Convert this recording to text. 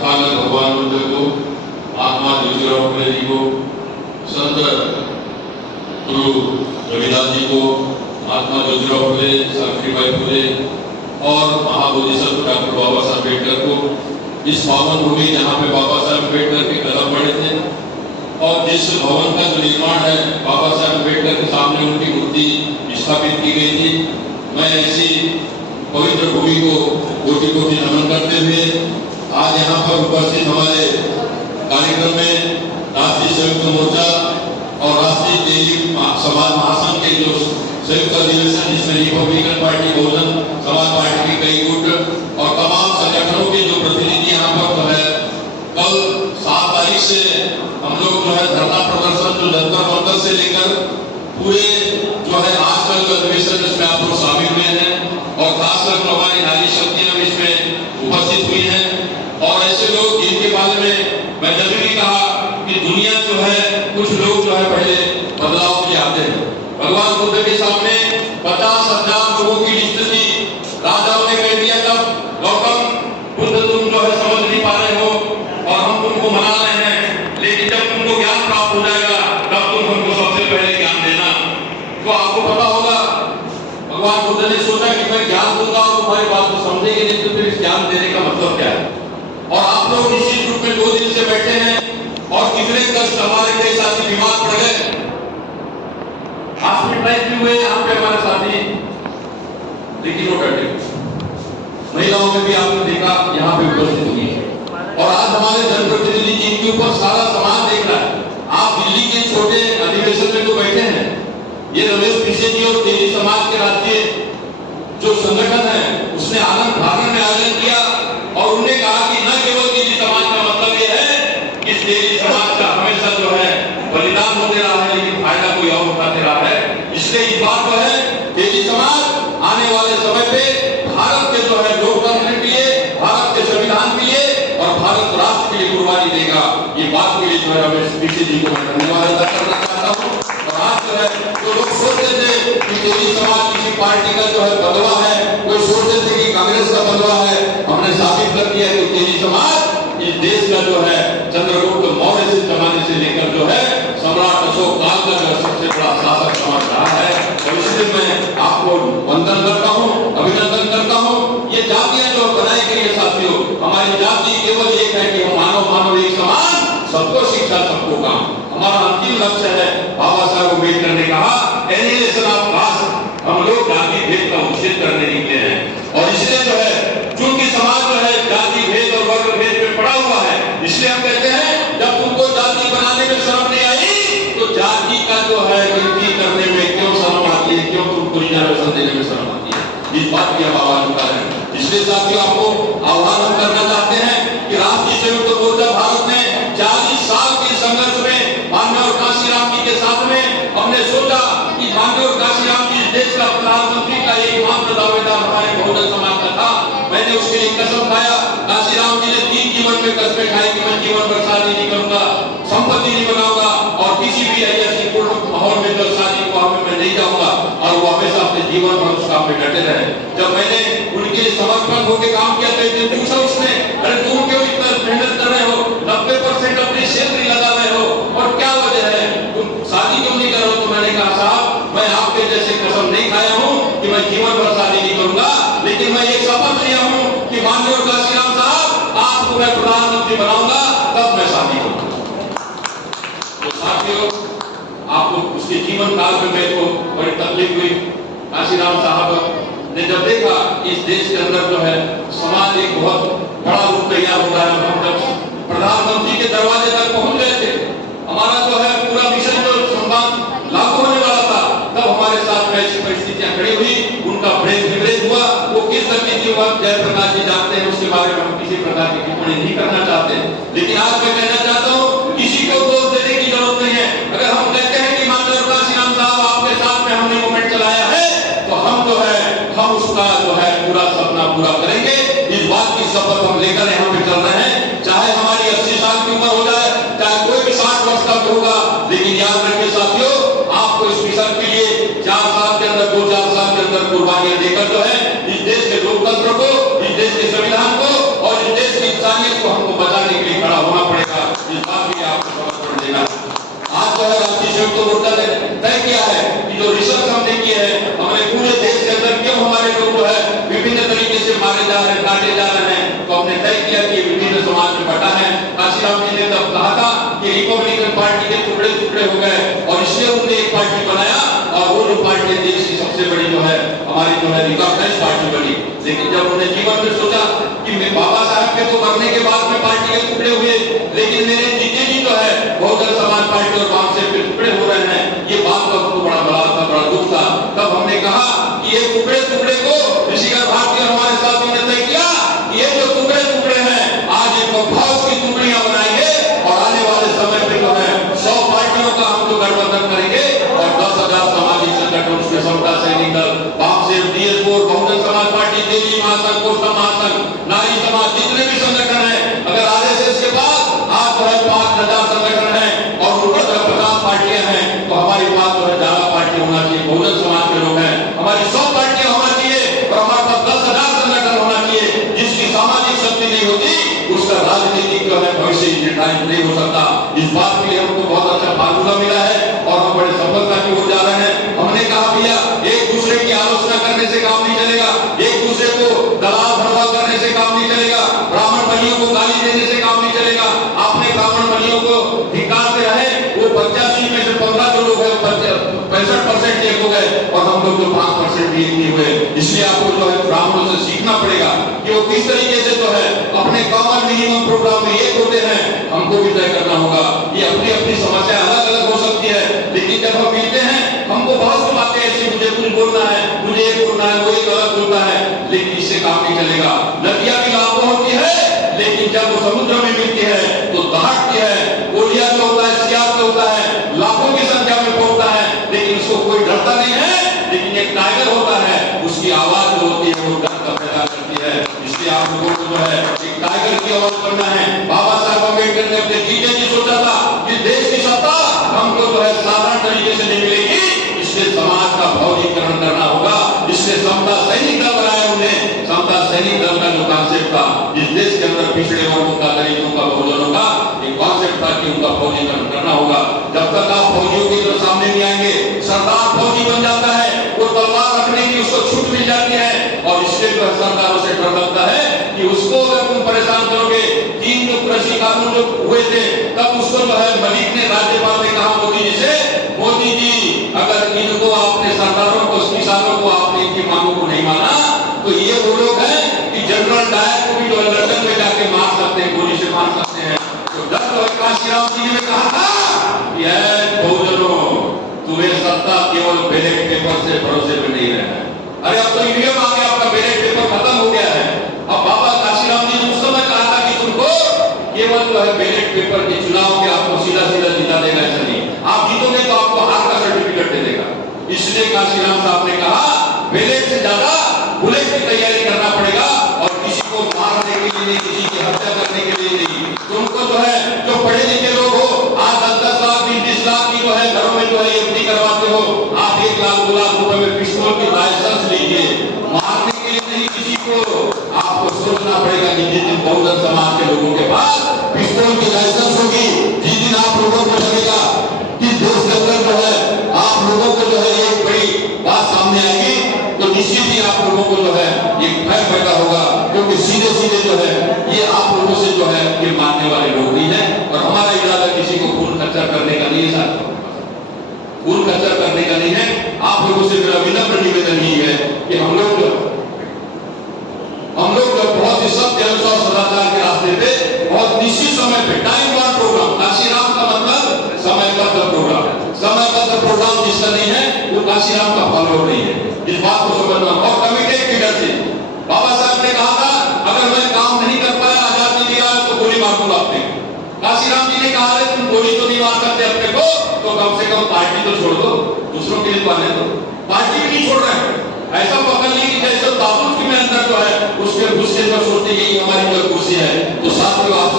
तथागत भगवान बुद्ध को, महात्मा ज्योतिराव फुले जी को, संत गुरु रविदास जी को, महात्मा ज्योतिराव फुले, सावित्रीबाई फुले और महाबोधिसत्व डॉक्टर बाबा साहब अम्बेडकर को इस पावन भूमि जहाँ पे बाबा साहब अम्बेडकर के कदम पड़े थे और जिस भवन का जो निर्माण है बाबा साहब अम्बेडकर के सामने उनकी मूर्ति स्थापित की गई थी, मैं ऐसी पवित्र भूमि को कोटि कोटि नमन करते हुए आज यहाँ पर उपस्थित हमारे कार्यक्रम में राष्ट्रीय संयुक्त मोर्चा और राष्ट्रीय तेजी समाज महासंघ के जो संयुक्त अधिवेशन जिसमें Republican party, Bahujan Samaj party के कई गुट और तमाम संगठनों के जो प्रतिनिधि यहाँ पर तो है, कल 7 तारीख से हम लोग जो है धरना प्रदर्शन जो जंतर मंतर से लेकर पूरे जो है आज कल जो अधिवेशन जिसमें आप लोग शामिल हुए हैं और खासकर जो हमारी नारी शक्तियां भी इसमें उपस्थित हुई हैं और ऐसे लोग जिनके बारे में मैं जब भी कहा कि दुनिया जो है कुछ लोग जो है पहले बदलाव के आते हैं। भगवान बुद्ध के सामने 50,000 लोगों की लिस्ट थी, राजाओं ने कह दिया तब गौतम बुद्ध तुम जो है समझ नहीं पा रहे हो और हम तुमको मना रहे हैं, लेकिन जब तुमको ज्ञान प्राप्त हो जाएगा तब तुम हमको सबसे पहले ज्ञान देना। तो आपको पता होगा भगवान बुद्ध ने सोचा कि मैं ज्ञान दूंगा और तुम्हारी बात को समझेंगे नहीं तो फिर इस ज्ञान देने का मतलब क्या है। और आप लोग निश्चित रूप में 2 दिन से बैठे हैं और कितने कष्ट हमारे कई साथी बीमार पड़ गए, हॉस्पिटलाइज भी हुए यहाँ पे हमारे साथी, लेकिन वो डटे। महिलाओं में भी आपने देखा यहाँ पे उपस्थित हुई है और आज हमारे जनप्रतिनिधि जिनके ऊपर सारा समाज देख रहा है। आप दिल्ली के छोटे अधिवेशन में तो बैठे हैं, ये रमेश पिसे जी और तेजी समाज के राष्ट्रीय जो संगठन है उसने आनंद भागन में आयोजन किया और उन्होंने कहा कि न केवल तेजी समाज का मतलब ये है कि तेजी समाज का हमेशा जो है बलिदान होते रहा है लेकिन फायदा कोई और उठाते रहा है। इसलिए इस बात जो है तेजी समाज आने वाले समय पे भारत के जो है लोकतंत्र के लिए, भारत के संविधान के लिए और भारत राष्ट्र के लिए कुर्बानी देगा। ये बात के लिए जो है रमेश पिसे जी को मैं धन्यवाद अदा करना चाहता हूँ। और आज जो है जो लोग सोचते थे कि तेजी समाज किसी पार्टी का जो है बदवा है, कोई सोचते थे कि कांग्रेस का बदवा है, हमने साबित कर दिया कि तेजी समाज इस देश का जो है चंद्रगुप्त मौर्य से जमाने से लेकर जो है सम्राट अशोक काल का जो सबसे बड़ा शासक समाज रहा है। और इसलिए मैं आपको वंदन करता हूँ, अभिनंदन करता हूँ। ये जातियां जो बनाई गई है साथियों, हमारी जाति केवल एक है कि हम मानव मानव एक समान, सबको शिक्षा सबको काम, हमारा अंतिम लक्ष्य है। बाबा साहब अम्बेडकर ने कहा एनिहिलेशन ऑफ कास्ट, हम लोग जाति भेद का उच्छेद करने निकले हैं। और इसलिए जो है चूंकि समाज जो है जाति भेद और वर्ग भेद पे पड़ा हुआ है, इसलिए हम कहते हैं जब तुमको जाति बनाने में शर्म नहीं आई तो जाति का जो है गिनती करने में क्यों शर्म आती है, क्यों तुमको रिजर्वेशन देने में शर्म आती है। इस बात की हम आवाज उठाते हैं। इसलिए साथियों आपको आह्वान हम करना चाहते हैं कि राष्ट्रीय संयुक्त मोर्चा भारत ने 40 साल के संघर्ष में माननीय और काशीराम जी के साथ में हमने सोचा कि माननीय और काशीराम जी देश का प्रधानमंत्री का एकमात्र दावेदार हमारे बहुजन समाज का था। मैंने उसके लिए कसम खाया, काशीराम जी ने 3 जीवन में कसमें खाई कि मैं जीवन भर शादी नहीं करूंगा, संपत्ति नहीं बनाऊंगा और किसी भी ऐतिहासिकपूर्ण माहौल में तो शादी को में नहीं जाऊंगा, और वो हमेशा अपने जीवन भर उस काम में डटे रहे। जब मैंने उनके लिए समर्पण होकर काम किया तो एक दिन पूछा उसने, अरे तुम क्यों इतना मेहनत कर रहे हो, 90% अपनी सैलरी लगा रहे हो और क्या वजह है, तुम शादी क्यों नहीं कर रहे हो। तो मैंने कहा साहब मैं आपके जैसे कसम नहीं खाया हूँ कि मैं जीवन भर शादी नहीं करूंगा, लेकिन मैं एक शपथ लिया हूँ कि माननीय काशीराम साहब आपको मैं प्रधानमंत्री बनाऊंगा तब मैं शादी करूंगा। तो साथियों आपको उसके जीवन काल में मेरे को बड़ी तकलीफ हुई। काशीराम साहब ने जब देखा इस देश के अंदर जो है समाज एक बहुत बड़ा रूप तैयार हो रहा है, हम जब प्रधानमंत्री के दरवाजे तक पहुंच गए थे, हमारा जो है पूरा मिशन जो संवाद लागू होने वाला था, तब हमारे साथ में ऐसी परिस्थितियां खड़ी हुई, उनका ब्रेन हेमरेज हुआ। वो किस गति की हुआ जयप्रकाश जी जानते हैं, उसके बारे में हम किसी प्रकार की टिप्पणी नहीं करना चाहते। लेकिन आज मैं कहना चाहता हूँ किसी को दोष देने की जरूरत नहीं है। अगर हम कहते हैं कि माननीय काशीराम साहब आपके साथ में हमने मूवमेंट चलाया है तो हम जो है हम उसका जो है पूरा सपना पूरा करेंगे। इस बात की शपथ हम लेकर यहाँ पे चल रहे हैं, चाहे हमारी 80 साल की उम्र हो जाए, चाहे कोई भी 60 वर्ष का होगा। लेकिन याद रखिए साथियों, आपको इस मिशन के लिए 4 साल के अंदर 2-4 साल के अंदर कुर्बानियां देकर जो है इस देश के लोकतंत्र को, इस देश के संविधान को और इस देश की इंसानियत को हमको बचा तय किया कि विभिन्न समाज में बटा है। काशीराम जी ने तब कहा था कि रिपब्लिकन पार्टी के टुकड़े टुकड़े हो गए और इसलिए उन्होंने एक पार्टी बनाया और वो जो पार्टी देश की सबसे बड़ी जो है हमारी जो है रिकॉग्नाइज पार्टी बनी। लेकिन जब उन्होंने जीवन में सोचा कि मैं बाबा साहब के तो मरने के बाद में पार्टी के टुकड़े हुए, लेकिन मेरे जीते जी जो है बहुजन समाज पार्टी और वाम से टुकड़े हो रहे हैं, ये बात का हमको बड़ा बड़ा था, बड़ा दुख था। तब हमने कहा कि ये टुकड़े टुकड़े को ऋषिकर भारती और हमारे साथियों ने तय किया, ये जो टुकड़े टुकड़े हैं आज एक भाव की टुकड़ियां बनाएंगे और आने वाले समय में जो है 100 पार्टियों का हम लोग गठबंधन करेंगे और 10,000 सामाजिक संगठन उसमें समता सैनिक दल, वाम से DS board, Bahujan Samaj party, देवी महासंघ, कोष्ठा महासंघ, नारी समाज, जितने भी संगठन है, अगर आरएसएस के पास आज जो है 5,000 संगठन है और ऊपर जो 50 पार्टियां हैं, तो हमारे पास जो है 11 पार्टी होना चाहिए। बहुजन समाज के लोग हैं, हमारी 100 पार्टियां होना चाहिए और हमारे पास 10,000 संगठन होना चाहिए। जिसकी सामाजिक शक्ति नहीं होती उसका राजनीतिक जो है भविष्य निर्धारित नहीं हो सकता। इस बात के लिए हमको बहुत अच्छा फार्मूला मिला है और हम बड़े सफलता की ओर जा रहे हैं। हमने कहा भैया एक दूसरे की आलोचना करने से काम नहीं चलेगा, एक दूसरे को दलाल भड़वा करने से काम नहीं चलेगा, ब्राह्मण बलियों को गाली देने से काम नहीं चलेगा। आपने ब्राह्मण बलियों को धिक्कारते रहे, वो 85 में से 15 जो लोग हैं 65% एक हो गए और हम लोग जो 5% भी नहीं हुए। इसलिए आपको जो है ब्राह्मणों से सीखना पड़ेगा कि वो किस तरीके से जो है अपने कॉमन मिनिमम प्रोग्राम में एक होते हैं, हमको भी तय करना होगा। ये अपनी अपनी समस्या अलग अलग हो सकती है, लेकिन जब हम मिलते हैं हमको बहुत सी बातें ऐसी, मुझे कुछ बोलना है, मुझे एक बोलना है, वो एक अलग बोलता है, लेकिन इससे काम नहीं चलेगा। नदियां भी लाखों होती है, लेकिन जब वो समुद्र में मिलती है तो दहाड़ती है। गोलियां जो होता है, सियार जो होता है, लाखों की संख्या में पहुंचता है, लेकिन उसको कोई डरता नहीं है। लेकिन एक टाइगर होता है, उसकी आवाज जो होती है वो डर का पैदा करती है। इसलिए आप लोगों को जो है एक टाइगर की आवाज बनना है। बाबा साहब अम्बेडकर ने अपने जीते जी सोचा था कि देश की सत्ता हमको जो है साधारण तरीके से नहीं मिलेगी, इसलिए समाज का भौतिकीकरण करना होगा। इसलिए समता सैनिक दल बनाया उन्होंने। समता सैनिक दल का जो कॉन्सेप्ट था, जिस देश के अंदर पिछड़े वर्गों का, गरीबों का, बहुजनों का एक कॉन्सेप्ट था कि उनका फौजीकरण करना होगा। जब तक आप फौजियों की तरफ सामने नहीं आएंगे, सरदार फौजी बन जाता है, वो तलवार रखने की उसको छूट मिल जाती है और इसलिए जो सरदारों से डर लगता है कि उसको अगर तुम परेशान करोगे। 3 जो कृषि कानून जो हुए थे तब उसको जो है मलिक ने, राज्यपाल ने कहा मोदी जी से, मोदी जी अगर इनको आपने सरदारों को, किसानों को आपने इनकी मांगों को नहीं माना तो ये वो लोग हैं कि जनरल डायर को भी जो लंदन में जाके मार सकते हैं, गोली से मार सकते हैं। तो डर तो काशीराम जी ने कहा था कि बहुजनों तुम्हें सत्ता केवल बैलेट पेपर से भरोसे पे नहीं रहना है। अरे अब तो ईवीएम आ गया, आपका बैलेट पेपर खत्म हो गया है। अब बाबा काशीराम जी ने उस समय कहा था कि तुमको केवल जो है बैलेट पेपर के चुनाव के आपको सीधा सीधा जिता देगा, ऐसा नहीं। आप जीतोगे तो आपको हार का सर्टिफिकेट दे देगा। इसलिए काशीराम साहब ने कहा बैलेट से ज्यादा बुलेट की तैयारी करना पड़ेगा और किसी को मारने के लिए नहीं, किसी की हत्या करने के लिए नहीं। तुमको जो है जो पढ़े लिखे लोग हो, आज 10-10 लाख 20-20 लाख की जो है घरों में जो है एफडी करवाते हो, आप 1 लाख 2 लाख रुपए में पिस्तौल की लाइसेंस लीजिए। मारने के लिए नहीं किसी को। आपको सोचना पड़ेगा कि जिस दिन बहुजन समाज के लोगों के पास पिस्तौल की लाइसेंस होगी, जिस दिन आप लोगों को लगेगा कि देश के अंदर जो है आप लोगों को जो है एक बड़ी बात सामने आएगी, तो निश्चित ही आप लोगों को जो है एक भय पैदा होगा, क्योंकि सीधे सीधे जो है ये आप लोगों से जो है ये मानने वाले लोग नहीं है। और हमारा इरादा किसी को खून खच्चर करने का नहीं है, साथ खून खच्चर करने का नहीं है। आप लोगों से मेरा विनम्र निवेदन ही है कि हम लोग बहुत ही सत्य, अनुशासन, सदाचार के रास्ते पे बहुत निश्चित समय पे टाइम बाउंड प्रोग्राम, काशीराम का मतलब समयबद्ध प्रोग्राम, समयबद्ध प्रोग्राम जिसका नहीं है वो काशीराम का फॉलोअर नहीं है। इस बात को समझना। और कमिटेड लीडरशिप, बाबा साहब ने कहा था अगर मैं काम नहीं कर पाया, आजादी दिया तो गोली मार दूंगा अपने। काशीराम जी ने कहा है तुम गोली तो नहीं मार सकते अपने को, तो कम से कम पार्टी तो छोड़ दो, दूसरों के लिए तो आने दो। पार्टी भी नहीं छोड़ रहे हैं, ऐसा पकड़ ली कि जैसे ताबूत के अंदर जो है उसके घुस के जो सोचते यही हमारी जो कुर्सी है। तो साथियों आप